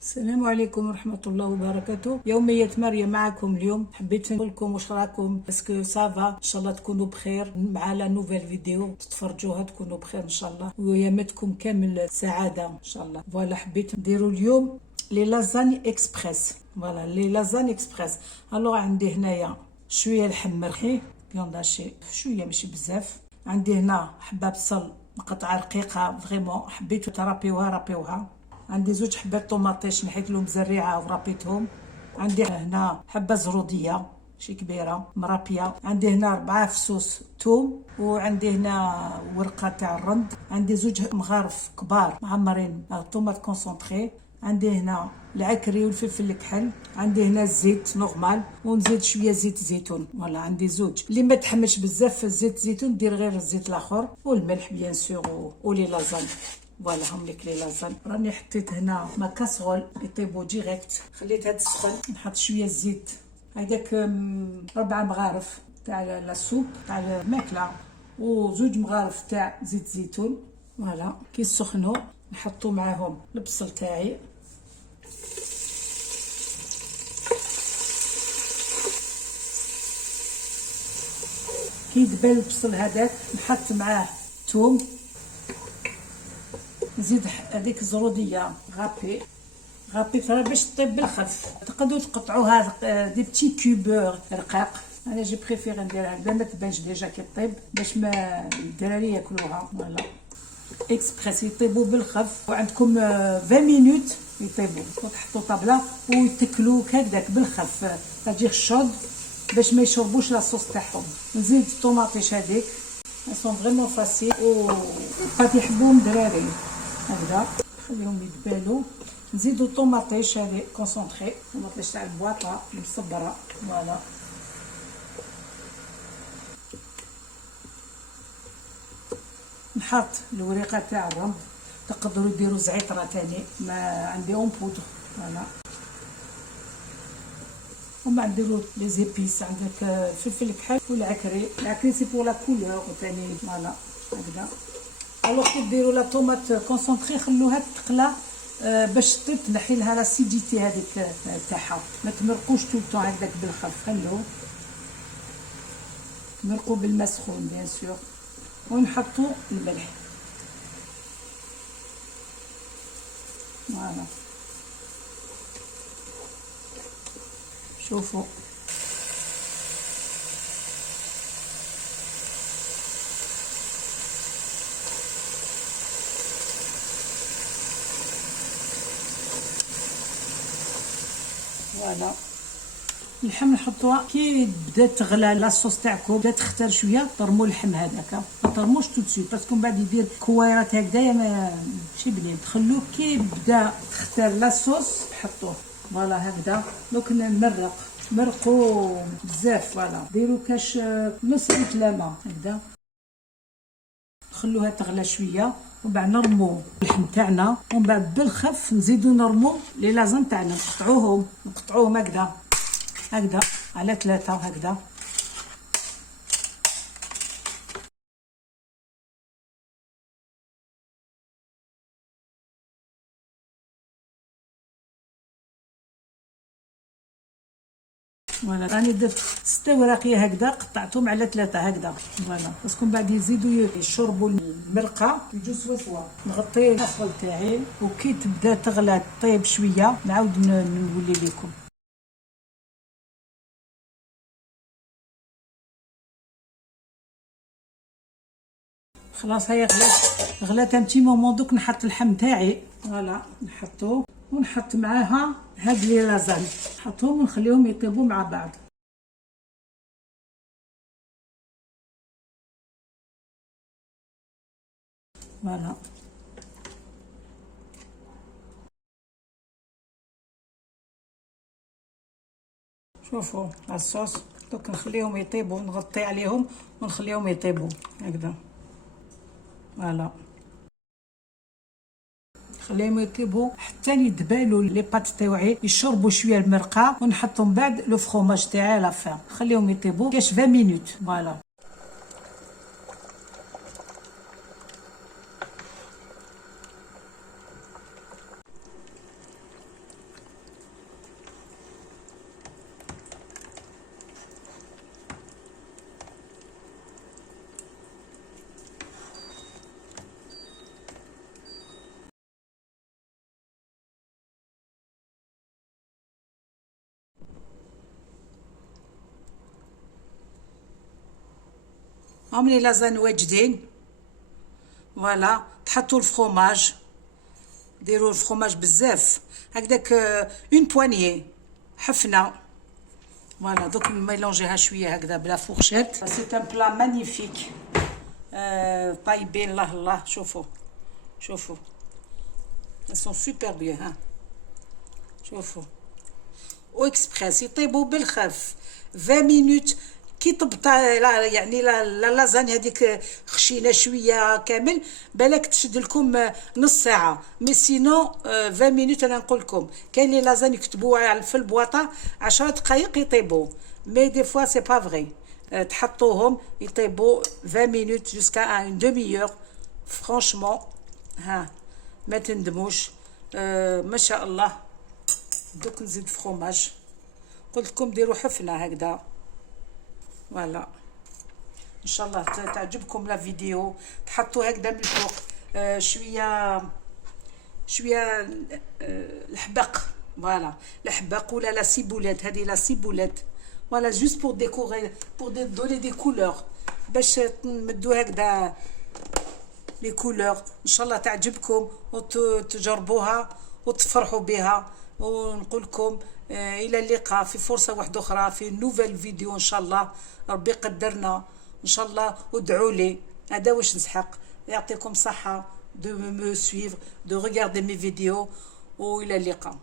السلام عليكم ورحمة الله وبركاته. يومية مريم معكم اليوم. حبيت نقول لكم واش راكم، اسكو سافا ان شاء الله تكونوا بخير مع لا نوفيل فيديو تتفرجوها تكونوا بخير ان شاء الله ويامتكم كامل السعادة ان شاء الله. فوالا حبيت نديروا اليوم لي لازاني اكسبريس. فوالا لي لازاني اكسبريس. الوغ عندي هنايا شوية لحم مرخي بيونداشي، شوية ماشي بزاف. عندي هنا حبة بصل مقطعة رقيقة فريمون حبيتو رابيوها. عندي زوج حبات طوماطيش نحيت لهم زريعه ورابيتهم. عندي هنا حبه زروديه شي كبيره مرابيه. عندي هنا 4 فصوص ثوم، وعندي هنا ورقه تاع الرند. عندي زوج مغارف كبار معمرين طوماط كونسونطري. عندي هنا العكري والفلفل الكحل. عندي هنا الزيت نورمال، ونزيد شويه زيت زيتون. فوالا عندي زوج اللي ما تحملش بزاف في الزيت زيتون دير غير الزيت الاخر، والملح بيان سور ولي لازان. فوالا هم لك لي لازان. راني حطيت هنا ما كاسرول يطيبوا ديريكت، خليتها تسخن. نحط شويه الزيت هذاك 4 مغارف تاع لا تاع الماكله، وزوج مغارف تاع زيت زيتون. فوالا كي يسخنوا نحطوا معاهم البصل تاعي. كي يدبل البصل هذاك نحط معاه ثوم، نزيد هذيك الزروديه غابي ترى باش طيب بالخف. تقدروا تقطعوها دي بتي كوب رقاق. انا جي بريفير نديرها هكذا ما تبانش ديجا كي طيب باش ما الدراري ياكلوها. فوالا اكسبريس يطيبوا بالخف، وعندكم 20 مينوت يطيبوا، وتحطوا طابله ويتكلوا هكذاك بالخف تجي الشود باش ما يشربوش لاصوص تاعهم. نزيد الطوماطيش هذيك سون فريمون فاسيل وقد يحبوهم دراري هكذا. خليهم يتبالوا. نزيدو طوماطيش هذه كونسونطري، طوماطيش تاع البواطه مصبره. فوالا نحط الوريقه تاع الرمل. تقدروا ديروا زعتره تاني، ما عندي اون بودر. فوالا وما نديروا لي زيبيس. عندك الفلفل الكحل والعكري سي بور لا كولور ثاني. فوالا هكذا. الوغ كي ديروا لا طوماط كونسونطري خلوها تقلى باش طيب، تنحي لها لاسيديتي هذيك تاعها. ما تمرقوش طول طون هكذاك بالخف، خلوه تمرقوا بالماء سخون بيان سور. ونحطوا الملح. فوالا شوفوا فوالا اللحم نحطوها كي بدات تغلى لاصوص تاعكم، بدات تختار شويه طرموا اللحم هذاك. ما ترموش تو سويت باسكو من بعد يدير كويرات هكذايا ماشي بنين. تخلوه كي بدا تختار لاصوص حطوه. فوالا هكذا. دوك نمرق مرقوا بزاف. فوالا ديروا كاش نص لتر ماء هكذا. خلوها تغلى شويه ومن بعد نرمو اللحم تاعنا، ومن بعد بالخف نزيدو نرمو لي لازم تاعنا. نقطعوهم هكذا على 3 هكذا. فوالا راني درت 6 وراقيه هكذا، قطعتهم على 3 هكذا. فوالا باسكو من بعد يزيدوا يشربوا المرقه يجوا سوا. نغطي الفرن تاعي، وكي تبدا تغلى طيب شويه نعاود نولي لكم. خلاص هيا غلات ان بتي مومون. دوك نحط اللحم تاعي. فوالا نحطو ونحط معاها هاد لي لازاني، نحطهم ونخليهم يطيبوا مع بعض. فوالا شوفوا الصوص. دوك نخليهم يطيبوا، نغطي عليهم ونخليهم يطيبوا هكذا. فوالا خليهم يطيبوا حتى يدبالوا لي بات تاوعي يشربوا شويه المرقه، ونحطهم بعد لو فروماج تاعي لافان. خليهم يطيبوا كاش 20 مينوت. فوالا هاهم لي لازاني واجدين. فوالا تحطوا الفرomage، ديروا الفرomage بزاف هكداك اون بوانيي حفنه. فوالا دوك نميلونجيها شويه هكذا بلا فورشيت. سي ان بلا مانيفيك طايبين. الله الله، شوفوا شوفوا سون سوبر بيان. ها شوفوا او اكسبريس يطيبوا بالخف 20 مينوت. كي طبط يعني لا لازاني هذيك خشينه شويه كامل بالك تشد لكم نص ساعه، مي سينو 20 مينوت. انا نقول لكم كاين لي لازاني يكتبوا في البواطه 10 دقائق يطيبوا، مي دي فوا سي با فري. تحطوهم يطيبوا 20 مينوت جوسكا ان دومي اور. فرانشمون ها ما تندموش. ما شاء الله. دوك نزيد فرomage. قلت لكم ديروا حفنه هكذا. فوالا ان شاء الله تعجبكم لا فيديو. تحطوا هكذا من الفوق شويه شويه الحبق. فوالا الحبق ولا لا سيبولات. هذه لا سيبولات فوالا جوست بور ديكوري، بور دوني دي كولور، باش نمدوا هكذا لي كولور. ان شاء الله تعجبكم وتجربوها وتفرحوا بها. ونقول لكم الى اللقاء في فرصه واحده اخرى في نوفيل فيديو ان شاء الله. ربي قدرنا ان شاء الله. وادعوا لي، هذا واش نسحق. يعطيكم صحه دو مو سويفر دو ريغاردي مي فيديو. والى اللقاء.